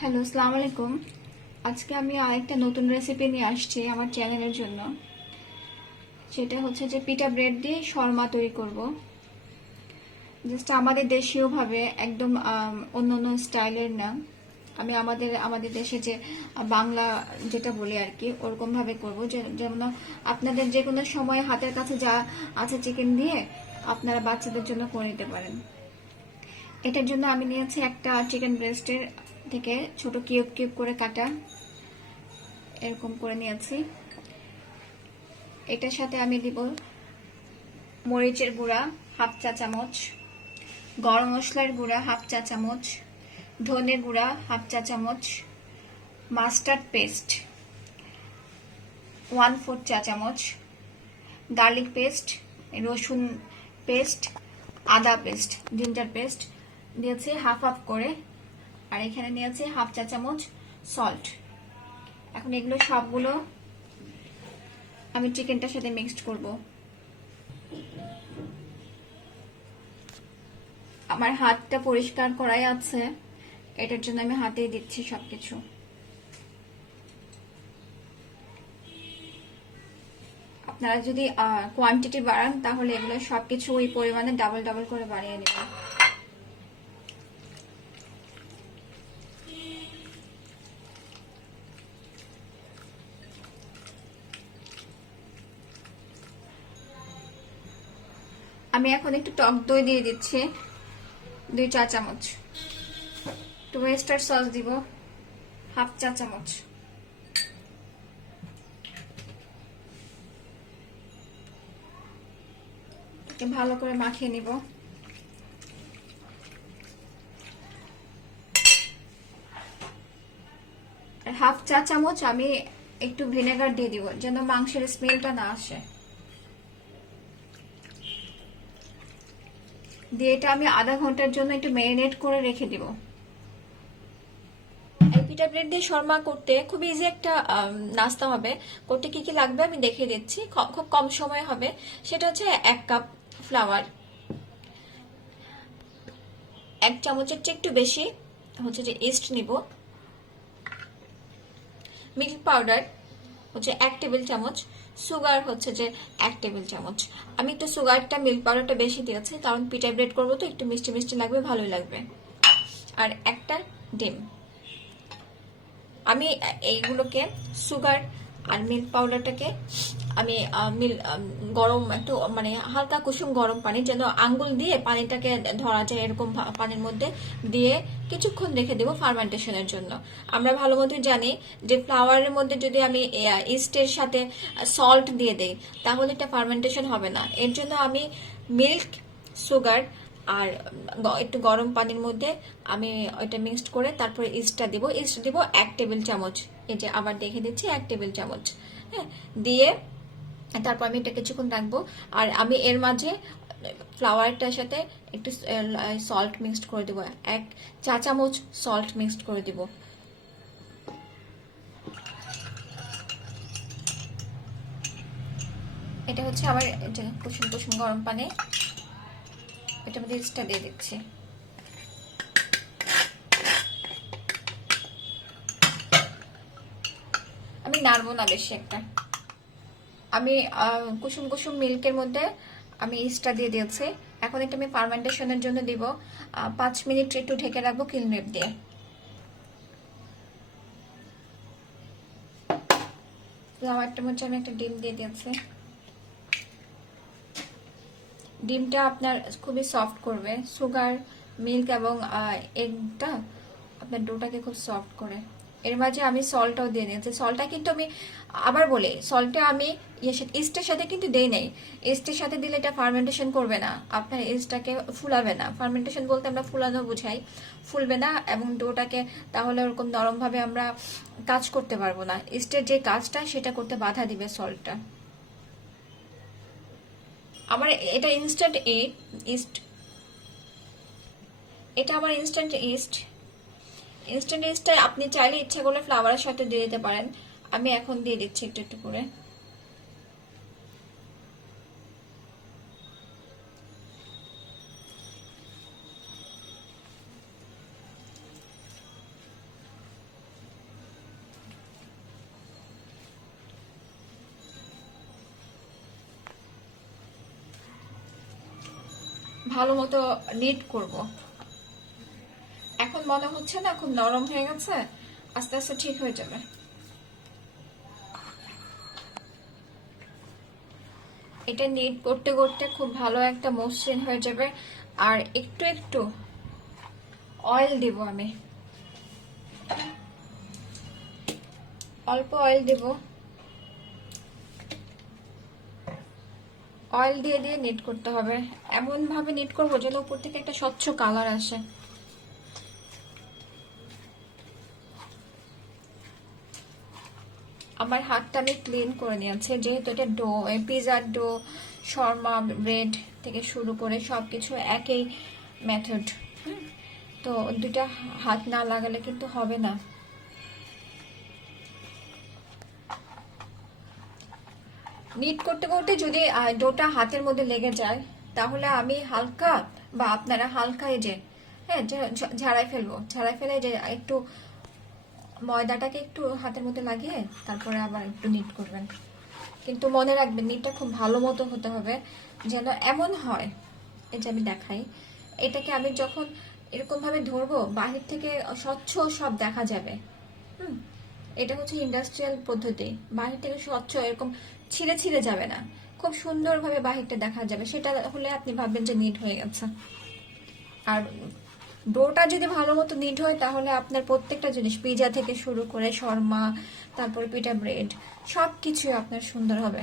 Hello, আসসালামু আলাইকুম। আজকে আমি আরেকটা নতুন রেসিপি নিয়ে আসছি আমার চ্যানেলের জন্য। সেটা হচ্ছে যে পিঠা ব্রেড দিয়ে শর্মা তৈরি করব। জাস্ট আমাদের দেশীয়ভাবে, একদম অন্য অন্য স্টাইলের না। আমি আমাদের দেশে যে বাংলা যেটা বলি আর কি, ওরকম ভাবে করবো। যেমন আপনাদের যে কোনো সময় হাতের কাছে যা আছে চিকেন দিয়ে আপনারা বাচ্চাদের জন্য করে নিতে পারেন। এটার জন্য আমি নিয়েছি একটা চিকেন ব্রেস্টের থেকে ছোট কিউব কিউব করে কাটা, এরকম করে নিয়েছি। এটার সাথে আমি দিব মরিচের গুঁড়া হাফ চা চামচ, গরম মশলার গুঁড়া হাফ চা চামচ, ধনে গুঁড়া হাফ চা চামচ, মাস্টার্ড পেস্ট 1/4 চা চামচ, গার্লিক পেস্ট, রসুন পেস্ট, আদা পেস্ট, জিঞ্জার পেস্ট দিয়েছি হাফ হাফ করে। আর এখানে নিয়েছি হাফ চা চামচ সল্ট। এখন এগুলো সবগুলো আমি চিকেনটার সাথে মিক্সড করব। আমার হাতটা পরিষ্কার করাই আছে, এটার জন্য আমি হাতেই দিচ্ছি সবকিছু। আপনারা যদি কোয়ান্টিটি বাড়ান তাহলে এগুলো সবকিছু ওই পরিমাণে ডাবল ডাবল করে বাড়িয়ে নেবেন। আমি এখন একটু টক দই দিয়ে দিচ্ছি 2 চা চামচ। একটু ওয়েস্টার সস দিব হাফ চা চামচ। ভালো করে মাখিয়ে নিব। আর হাফ চা চামচ আমি একটু ভিনেগার দিয়ে দিব যেন মাংসের স্মেলটা না আসে। দিয়ে এটা আমি আধা ঘন্টার জন্য একটু ম্যারিনেট করে রেখে দিব। এই পিঠা ব্রেড দিয়ে শর্মা করতে খুব ইজি একটা নাস্তা হবে। করতে কি কি লাগবে আমি দেখিয়ে দিচ্ছি, খুব কম সময় হবে। সেটা হচ্ছে 1 কাপ ফ্লাওয়ার, 1 চামচের চেয়ে একটু বেশি হচ্ছে যে ইস্ট নিব, মিল্ক পাউডার হচ্ছে 1 টেবিল চামচ, সুগার হচ্ছে যে 1 টেবিল চামচ। আমি একটু সুগারটা মিল্ক পাউডারটা বেশি দিয়েছি কারণ পিঠা ব্রেড করবো তো একটু মিষ্টি মিষ্টি লাগবে, ভালোই লাগবে। আর একটা ডিম। আমি এইগুলোকে সুগার আর মিল্ক পাউডারটাকে আমি গরম একটু মানে হালকা কুসুম গরম পানি, যেন আঙ্গুল দিয়ে পানিটাকে ধরা যায় এরকম পানির মধ্যে দিয়ে কিছুক্ষণ রেখে দেবো ফার্মেন্টেশনের জন্য। আমরা ভালো মতো জানি যে ফ্লাওয়ারের মধ্যে যদি আমি ইস্টের সাথে সল্ট দিয়ে দেই তাহলে এটা ফার্মেন্টেশন হবে না। এর জন্য আমি মিল্ক, সুগার আর একটু গরম পানির মধ্যে আমি ওইটা মিক্সড করে তারপরে ইস্টটা দিব। ইস্ট দিব 1 টেবিল চামচ, এই যে আবার দেখে দিচ্ছি 1 টেবিল চামচ। হ্যাঁ, দিয়ে তারপর আমি এটা কিছুক্ষণ রাখবো। আর আমি এর মাঝে ফ্লাওয়ারটার সাথে একটু সল্ট মিক্সড করে দিব, 1 চা চামচ সল্ট মিক্সড করে দিব। এটা হচ্ছে আবার কুসুম কুসুম গরম পানি, এটার মধ্যে ইস্টটা দিয়ে দিচ্ছি। আমি নাড়বো না বেশি একটা। আমি কুসুম কুসুম মিল্কের মধ্যে আমি ইস্টটা দিয়ে দিয়েছি। এখন এটা আমি ফার্মেন্টেশনের জন্য দিব 5 মিনিট একটু ঢেকে রাখবো ক্লিন রেপ দিয়ে। ফ্লাওয়ারটার মধ্যে আমি একটা ডিম দিয়ে দিয়েছি। ডিমটা আপনার খুবই সফট করবে, সুগার, মিল্ক এবং এগটা আপনার ডোটাকে খুব সফট করে। এর মাঝে আমি সল্টটাও দিয়ে দিয়েছি। সল্টটা কিন্তু আমি আবার বলি, সল্টটা আমি ইস্টের সাথে কিন্তু দেই নাই। ইস্টের সাথে দিলে এটা ফার্মেন্টেশন করবে না, আপনার ইস্টটাকে ফুলাবে না। ফার্মেন্টেশন বলতে আমরা ফুলানো বুঝাই, ফুলবে না এবং ডোটাকে তাহলে ওরকম নরমভাবে আমরা কাজ করতে পারবো না। ইস্টের যে কাজটা সেটা করতে বাধা দিবে সল্টটা। আমার এটা ইনস্ট্যান্ট ইস্ট, এটা আমার ইনস্ট্যান্ট ইস্ট। ইনস্ট্যান্ট ইস্টটা আপনি চাইলে ইচ্ছা করলে ফ্লাওয়ারের সাথে দিয়ে দিতে পারেন। আমি এখন দিয়ে দিচ্ছি একটু একটু করে। ভালো মতো নিট করব। এখন মনে হচ্ছে না খুব নরম হয়ে গেছে, আস্তে আস্তে ঠিক হয়ে যাবে। এটা নিট করতে করতে খুব ভালো একটা মসৃণ হয়ে যাবে। আর একটু একটু অয়েল দিব আমি, অল্প অয়েল দেব। অয়েল দিয়ে দিয়ে নিট করতে হবে, এমন ভাবে নিট করবো যেন উপর থেকে একটা স্বচ্ছ কালার আসে। আমার হাতটা আমি ক্লিন করে নিয়েছি, যেহেতু এটা ডো, পিজার ডো, শর্মা ব্রেড থেকে শুরু করে সবকিছু একই মেথড। তো দুইটা হাত না লাগালে কিন্তু হবে না। নিট করতে করতে যদি ডোটা হাতের মধ্যে লেগে যায়, তাহলে আমি হালকা বা আপনারা হালকা এই যে হ্যাঁ ঝাড়াই ফেলবো, ঝাড়াই ফেলে যে একটু ময়দাটাকে একটু হাতের মধ্যে লাগিয়ে তারপরে আবার একটু নিট করবেন। কিন্তু মনে রাখবেন নিটটা খুব ভালো মতো হতে হবে, যেন এমন হয়, এই যে আমি দেখাই, এটাকে আমি যখন এরকম ভাবে ধরবো বাহির থেকে স্বচ্ছ সব দেখা যাবে। এটা হচ্ছে ইন্ডাস্ট্রিয়াল পদ্ধতি, বাহির থেকে স্বচ্ছ এরকম ছিঁড়ে ছিঁড়ে যাবে না, খুব সুন্দরভাবে বাহিরটা দেখা যাবে। সেটা হলে আপনি ভাববেন যে নিট হয়ে গেছে। আর ডোটা যদি ভালো মতো নিট হয়, তাহলে আপনার প্রত্যেকটা জিনিস পিজা থেকে শুরু করে শর্মা, তারপরে পিঠা ব্রেড, সবকিছুই আপনার সুন্দর হবে।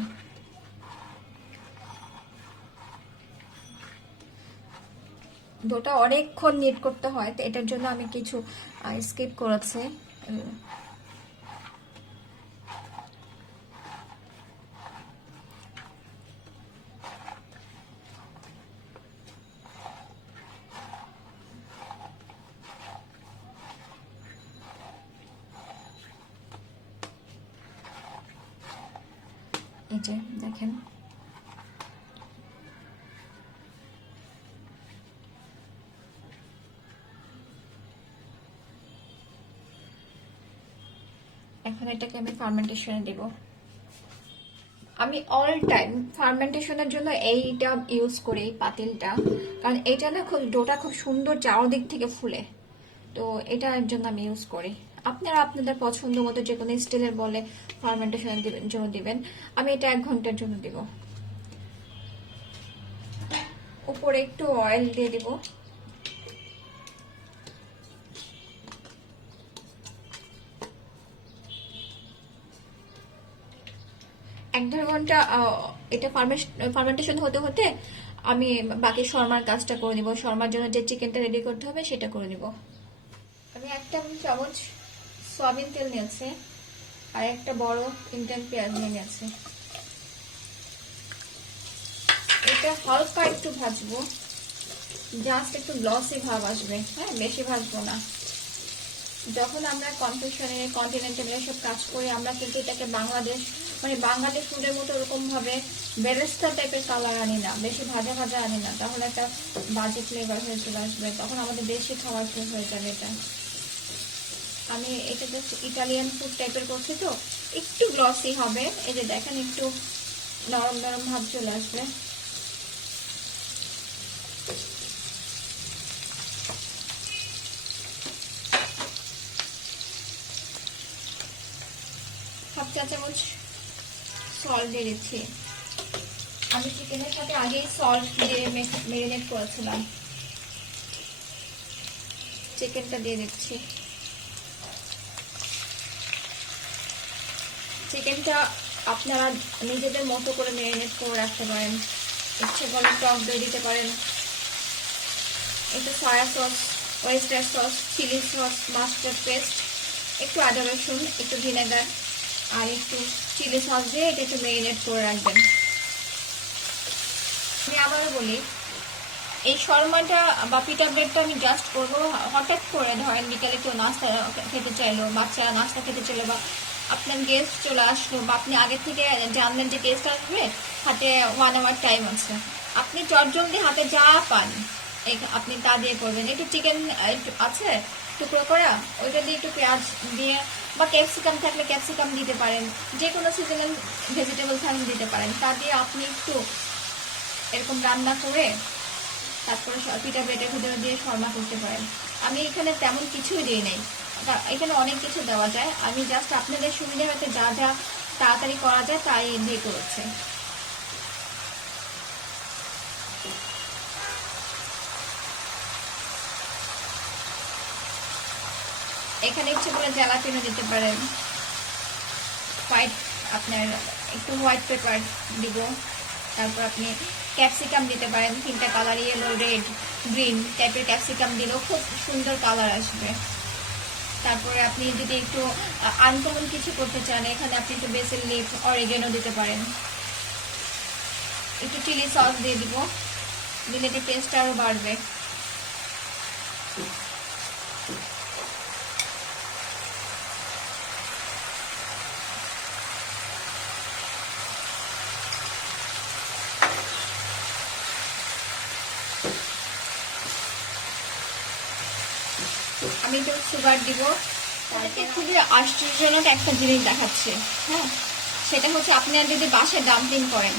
ডোটা অনেকক্ষণ নিট করতে হয়, তো এটার জন্য আমি কিছু স্কিপ করেছি। এই যে দেখেন, এখন এটাকে আমি ফার্মেন্টেশনে দেব। আমি অল টাইম ফার্মেন্টেশনের জন্য এইটা ইউজ করি, এই পাতিলটা, কারণ এটা না খুব ডোটা খুব সুন্দর চারদিক থেকে ফুলে। তো এটার জন্য আমি ইউজ করি। আপনারা আপনাদের পছন্দ মতো যে কোনো স্টিলের বলে ফার্মেন্টেশনের জন্য দিবেন। আমি এটা 1 ঘন্টার জন্য দিব। উপরে একটু অয়েল দিয়ে দিব। 1-1.5 ঘন্টা এটা ফার্মেন্টেশন হতে হতে আমি বাকি শর্মার কাজটা করে নিব। শর্মার জন্য যে চিকেনটা রেডি করতে হবে সেটা করে নিব। আমি 1 চামচ সয়াবিন তেল নিয়েছি, আর একটা বড় ইন্ডিয়ান পেঁয়াজ নিয়েছি। এটা হালকা একটু ভাজবো, জাস্ট একটু গ্লসি ভাব আসবে, হ্যাঁ বেশি ভাজবো না। যখন আমরা কনফেকশনে কন্টিনেন্টালে সব কাজ করি, আমরা কিন্তু এটাকে বাংলাদেশ ফুডের মতো ওরকম ভাবে বেরেস্তা টাইপের কালার আনি না, বেশি ভাজা ভাজা আনি না, তাহলে একটা বাজে ফ্লেভার হয়ে চলে আসবে, তখন আমাদের দেশি খাবার হয়ে যাবে এটা। আমি এটা জাস্ট ইটালিয়ান ফুড টাইপের করছি, তো একটু গ্লসি হবে। এই যে দেখেন একটু নরম নরম ভাব চলে আসবে। হাফ চা চামচ সল্ট দিয়ে দিচ্ছি। আমি চিকেনের সাথে আগেই সল্ট দিয়ে মেরিনেট করেছিলাম। চিকেনটা দিয়ে দিচ্ছি। চিকেনটা আপনারা নিজেদের মতো করে মেরিনেট করে রাখতে পারেন, ইচ্ছে করলে টক দই দিতে পারেন, একটু soya sauce, oyster sauce, chilli sauce, mustard paste, একটু আদা রসুন, একটু ভিনেগার আর একটু চিলি সস দিয়ে এটা একটু মেরিনেট করে রাখবেন। আমি আবারও বলি, এই শর্মাটা বা পিঠা ব্রেডটা আমি জাস্ট করবো হঠাৎ করে, ধরেন বিকেলে কেউ নাস্তা খেতে চাইলো, বাচ্চারা নাস্তা খেতে চাইলো, বা আপনার গেস্ট চলে আসলো, বা আপনি আগে থেকে জানলেন যে গেস্ট আসবে, হাতে 1 আওয়ার টাইম আছে, আপনি চটজলদি হাতে যা পান আপনি তা দিয়ে করবেন। একটু চিকেন আছে টুকরো করা, ওইটা দিয়ে একটু পেঁয়াজ দিয়ে, বা ক্যাপসিকাম থাকলে ক্যাপসিকাম দিতে পারেন, যে কোনো সিজনাল ভেজিটেবল থাকলে দিতে পারেন, তা দিয়ে আপনি একটু এরকম রান্না করে তারপরে পিঠা ব্রেডের ভিতরে দিয়ে শর্মা করতে পারেন। আমি এখানে তেমন কিছুই দিই নাই, এখানে অনেক কিছু দেওয়া যায়, আমি জাস্ট আপনাদের সুবিধা হতে যা যা তাড়াতাড়ি করা যায় তাই দিয়ে করেছি। এখানে ইচ্ছে করে জেলাটিনও দিতে পারেন, হোয়াইট আপনার একটু হোয়াইট পেপার দিব, তারপর আপনি ক্যাপসিকাম দিতে পারেন, 3টা কালার ইয়েলো রেড গ্রিন টাইপের ক্যাপসিকাম দিলেও খুব সুন্দর কালার আসবে। তারপরে আপনি যদি একটু আনকমন কিছু করতে চান, এখানে আপনি একটু বেসিল লিফ অরিগেনো দিতে পারেন, একটু চিলি সস দিয়ে দিব, দিলে এটি টেস্ট আরও বাড়বে। আমি একটু সুগার দিব। তাদেরকে খুবই আশ্চর্যজনক একটা জিনিস দেখাচ্ছে, হ্যাঁ, সেটা হচ্ছে আপনারা যদি বাসায় ডাম্পলিং করেন,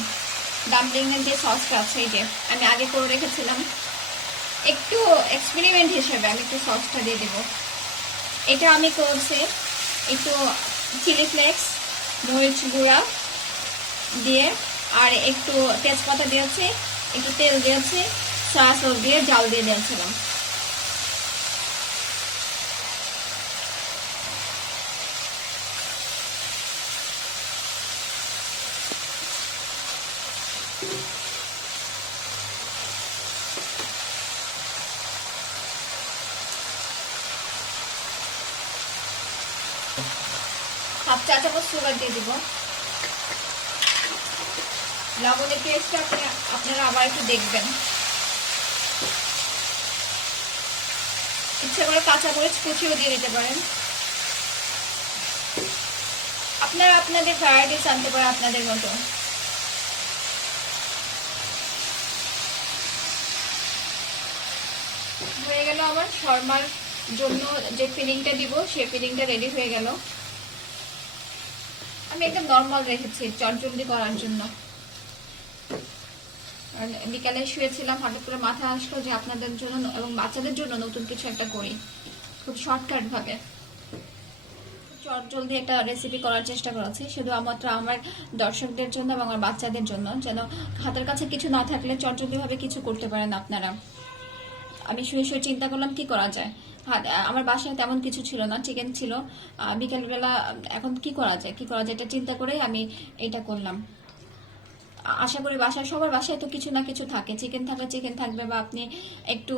ডাম্পলিংয়ের যে সসটা আছে, এই যে আমি আগে করে রেখেছিলাম, একটু এক্সপেরিমেন্ট হিসেবে আমি একটু সসটা দিয়ে দেবো। এটা আমি করছি একটু চিলি ফ্লেক্স, মরিচ গুঁড়া দিয়ে, আর একটু তেজপাতা দিয়েছি, একটু তেল দিয়েছি, সয়া সস দিয়ে জাল দিয়ে দিয়েছিলাম। হাফ চা চামচ সুগার দিয়ে দিব। লবণের টেস্টটা আপনারা আবার একটু দেখবেন। ইচ্ছা করে কাঁচামরিচ কুচিও দিয়ে দিতে পারেন, আপনারা আপনাদের ভ্যারাইটিস আনতে পারেন আপনাদের মতো। হয়ে গেল আমার শর্মার জন্য যে ফিলিংটা দিব, সেই ফিলিংটা রেডি হয়ে গেল। আমি একদম নর্মাল রেখেছি চটজলদি করার জন্য। বিকালে শুয়েছিলাম, হঠাৎ করে মাথায় আসলো যে আপনাদের জন্য এবং বাচ্চাদের জন্য নতুন কিছু একটা করি, খুব শর্টকাট ভাবে চটজলদি একটা রেসিপি করার চেষ্টা করেছি, শুধু মাত্র আমার দর্শকদের জন্য এবং আমার বাচ্চাদের জন্য, যেন হাতের কাছে কিছু না থাকলে চটজলদি ভাবে কিছু করতে পারেন আপনারা। আমি শুয়ে শুয়ে চিন্তা করলাম কি করা যায়, আমার বাসায় তেমন কিছু ছিল না, চিকেন ছিল বিকেলবেলা, এখন কি করা যায় এটা চিন্তা করে আমি এটা করলাম। আশা করি বাসায় সবার বাসায় তো কিছু না কিছু থাকে, চিকেন থাকলে চিকেন থাকবে, বা আপনি একটু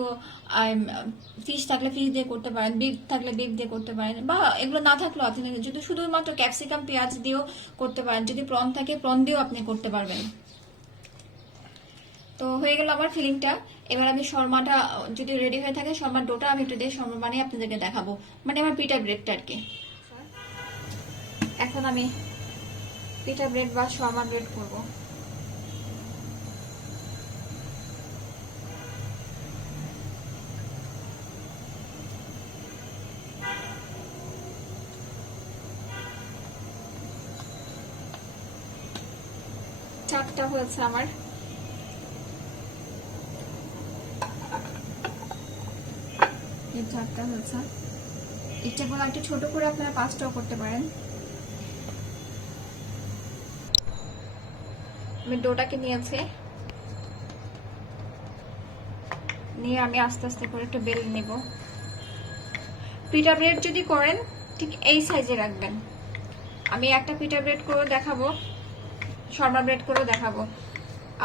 ফিশ থাকলে ফিশ দিয়ে করতে পারেন, বিফ থাকলে বিফ দিয়ে করতে পারেন, বা এগুলো না থাকলেও আপনি যদি শুধুমাত্র ক্যাপসিকাম পেঁয়াজ দিয়েও করতে পারেন, যদি প্রন থাকে প্রন দিয়েও আপনি করতে পারবেন। তো হয়ে গেল আমার ফিলিংটা। এবার আমি শর্মাটা যদি রেডি হয়ে থাকে, শর্মার ডোটা আমি একটু দিয়ে শর্মা বানিয়ে আপনাদেরকে দেখাবো, মানে আমার পিঠা ব্রেডটা আর কি। এখন আমি পিঠা ব্রেড বা শর্মা ব্রেড করবো। চারটা হয়েছে আমার। এই চারটা হয়েছে, ইচ্ছা করলে একটু ছোট করে আপনারা 5টাও করতে পারেন। আমি ডোটাকে নিয়েছি, নিয়ে আমি আস্তে আস্তে করে একটু বেলে নিব। পিঠা ব্রেড যদি করেন ঠিক এই সাইজে রাখবেন। আমি একটা পিঠা ব্রেড করে দেখাবো, শর্মা ব্রেড করেও দেখাবো।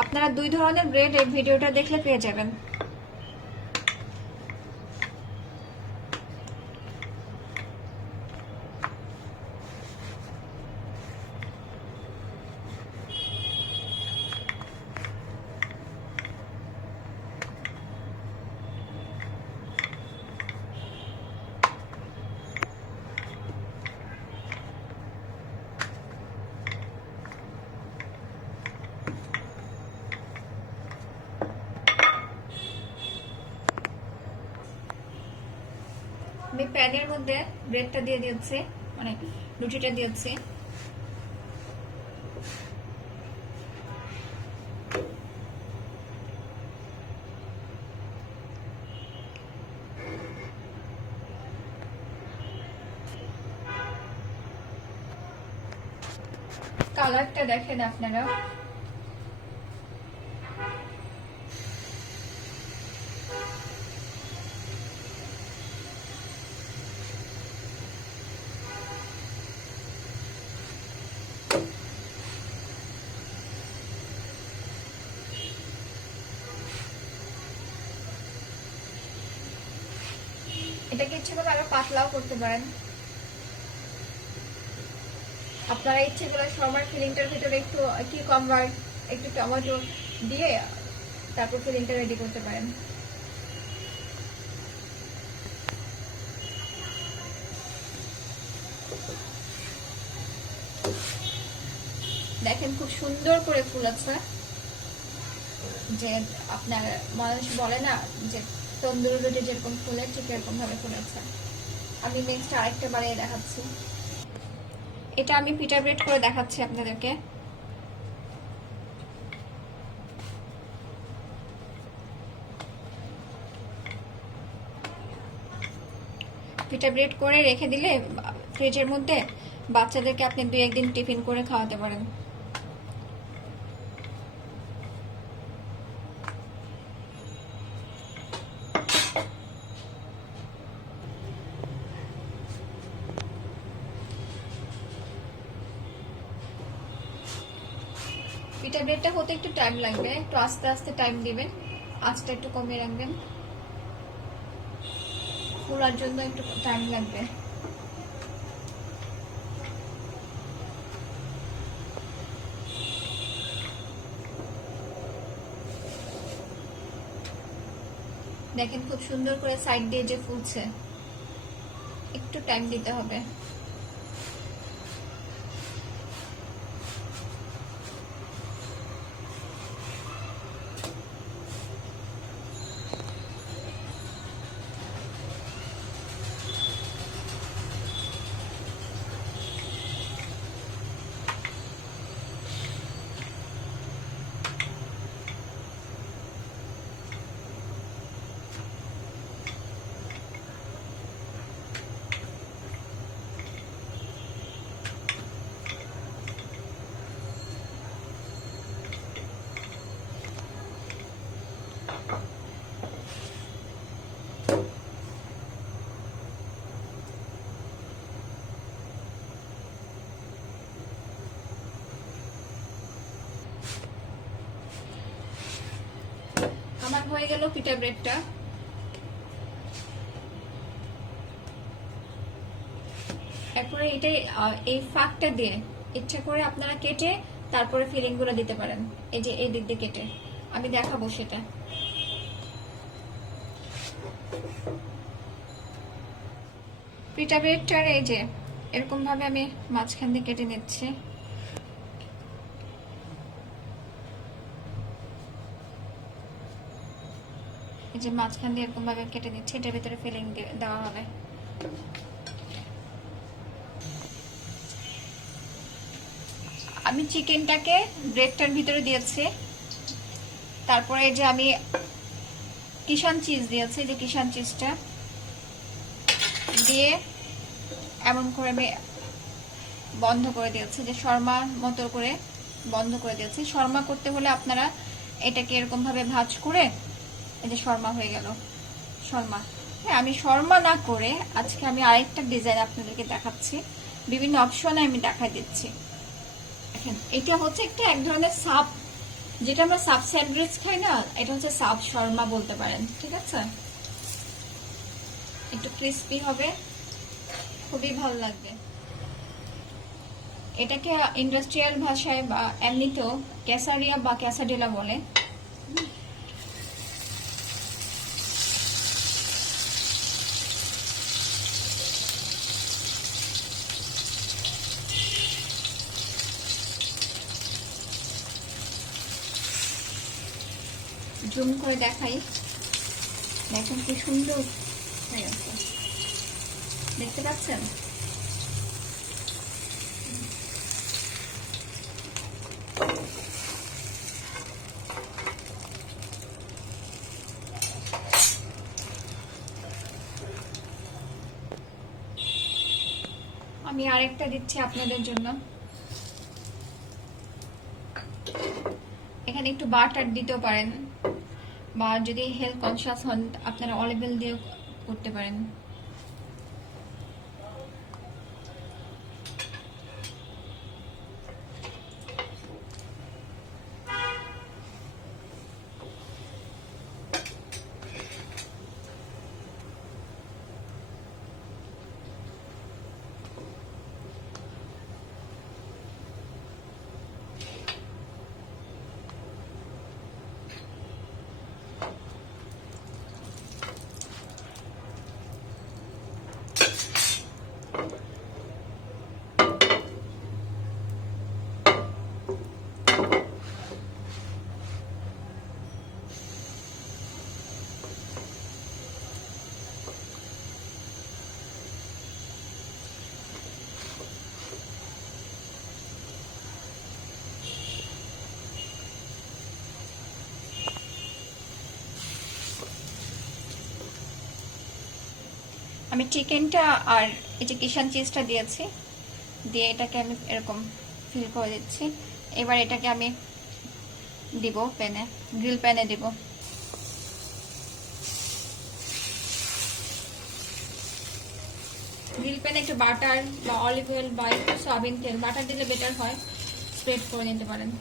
আপনারা 2 ধরনের ব্রেড এই ভিডিওটা দেখলে পেয়ে যাবেন। আমি প্যানের মধ্যে ব্রেডটা দিয়ে দিচ্ছি, মানে রুটিটা দিচ্ছি। কালারটা দেখেন আপনারা, এটাকে ইচ্ছে করে আরো পাতলাও করতে পারেন আপনারা। ইচ্ছে করে শর্মার ফিলিংটার ভিতরে একটু কিউকাম্বার, একটু টমেটো দিয়ে তারপর ফিলিংটা রেডি করতে পারেন। দেখেন খুব সুন্দর করে ফুলেছে, যে আপনার মানুষ বলে না যে তন্দুরি রুটি যেরকম ফুলে, ঠিক এরকম ভাবে ফুলেছে। আমি নেক্সট আরেকটা বানিয়ে দেখাচ্ছি। এটা আমি পিটা ব্রেড করে দেখাচ্ছি আপনাদেরকে। পিটা ব্রেড করে রেখে দিলে ফ্রিজের মধ্যে বাচ্চাদেরকে আপনি 2-1 দিন টিফিন করে খাওয়াতে পারেন। পিটা ব্রেডটা হতে একটু টাইম লাগবে, একটু আস্তে আস্তে টাইম দিবেন, আঁচটা একটু কমিয়ে রাখবেন, ফুলার জন্য একটু টাইম লাগবে। দেখেন খুব সুন্দর করে সাইড দিয়ে যে ফুলছে, একটু টাইম দিতে হবে। আমার হয়ে গেল পিটা ব্রেডটা। এরপরে এটাই এই ফাঁকটা দিয়ে ইচ্ছা করে আপনারা কেটে তারপরে ফিলিং গুলো দিতে পারেন। এই যে এই দিক দিয়ে কেটে আমি দেখাবো সেটা। পিটা ব্রেডটার এই যে এরকম ভাবে আমি মাঝখান দিয়ে কেটে নিচ্ছি। এই যে মাঝখান দিয়ে এরকম ভাবে কেটে নিচ্ছি, এটার ভিতরে ফিলিং দেওয়া হবে। আমি চিকেনটাকে ব্রেডটার ভিতরে দিয়েছি, তারপরে যে আমি কিষান চিজ দিয়েছি, যে কিষান চিজটা দিয়ে এমন করে আমি বন্ধ করে দিয়েছি, যে শর্মা মতো করে বন্ধ করে দিয়েছি। শর্মা করতে হলে আপনারা এটাকে এরকম ভাবে ভাঁজ করে, এই যে শর্মা হয়ে গেল শর্মা। হ্যাঁ, আমি শর্মা না করে আজকে আমি আরেকটা ডিজাইন আপনাদেরকে দেখাচ্ছি, বিভিন্ন অপশনে আমি দেখাই দিচ্ছি। দেখেন এটা হচ্ছে একটা এক ধরনের সাব, যেটা আমরা সাব স্যান্ডউইচ খাই না, এটা হচ্ছে সাব শর্মা বলতে পারেন। ঠিক আছে, একটু ক্রিস্পি হবে, খুবই ভালো লাগবে। এটাকে ইন্ডাস্ট্রিয়াল ভাষায় বা এমনিতেও ক্যাসারিয়া বা ক্যাসাডেলা বলে। জুম করে দেখাই, দেখেন কি সুন্দর হয়ে গেছে, দেখতে পাচ্ছেন? আমি আরেকটা দিচ্ছি আপনাদের জন্য। এখানে একটু বাটার দিতেও পারেন, বা যদি হেলথ কনসিয়াস হন আপনারা অলিভ অয়েল দিয়েও করতে পারেন। আমি চিকেনটা আর এই যে কিষান চিজটা দিয়েছি, দিয়ে এটাকে আমি এরকম ফিল করে দিচ্ছি। এবার এটাকে আমি দিব প্যানে, গ্রিল প্যানে দিব। গ্রিল প্যানে একটু বাটার বা অলিভ অয়েল বা একটু সয়াবিন তেল, বাটার দিলে বেটার হয়, স্প্রেড করে নিতে পারেন।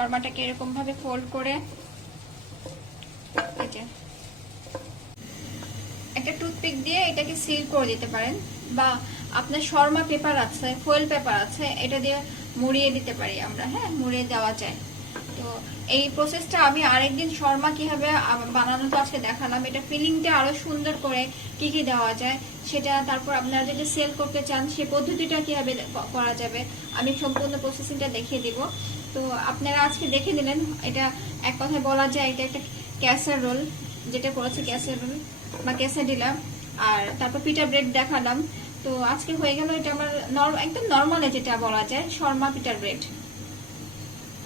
শর্মাটাকে এরকম ভাবে ফোল্ড করে একটা টুথপিক দিয়ে এটাকে সিল করে দিতে পারেন, বা আপনার শর্মা পেপার আছে, ফয়েল পেপার আছে, এটা দিয়ে মুড়িয়ে দিতে পারি আমরা। হ্যাঁ, মুড়িয়ে দেওয়া যায়। তো এই প্রসেসটা আমি আরেকদিন শর্মা কিভাবে বানানো তো আজকে দেখালাম। এটা ফিলিংটা আরো সুন্দর করে কি কি দেওয়া যায় সেটা, তারপর আপনারা যদি সেল করতে চান সেই পদ্ধতিটা কিভাবে করা যাবে আমি সম্পূর্ণ প্রসেসিংটা দেখিয়ে দিব। তো আপনারা আজকে দেখে নিলেন, এটা এক কথায় বলা যায় এটা একটা ক্যাসার রোল, যেটা করেছে ক্যাসার রোল বা ক্যাসাডিলা। আর তারপর পিটা ব্রেড দেখালাম। তো আজকে হয়ে গেল এটা আমার একদম নর্মাল, যেটা বলা যায় শর্মা পিটা ব্রেড।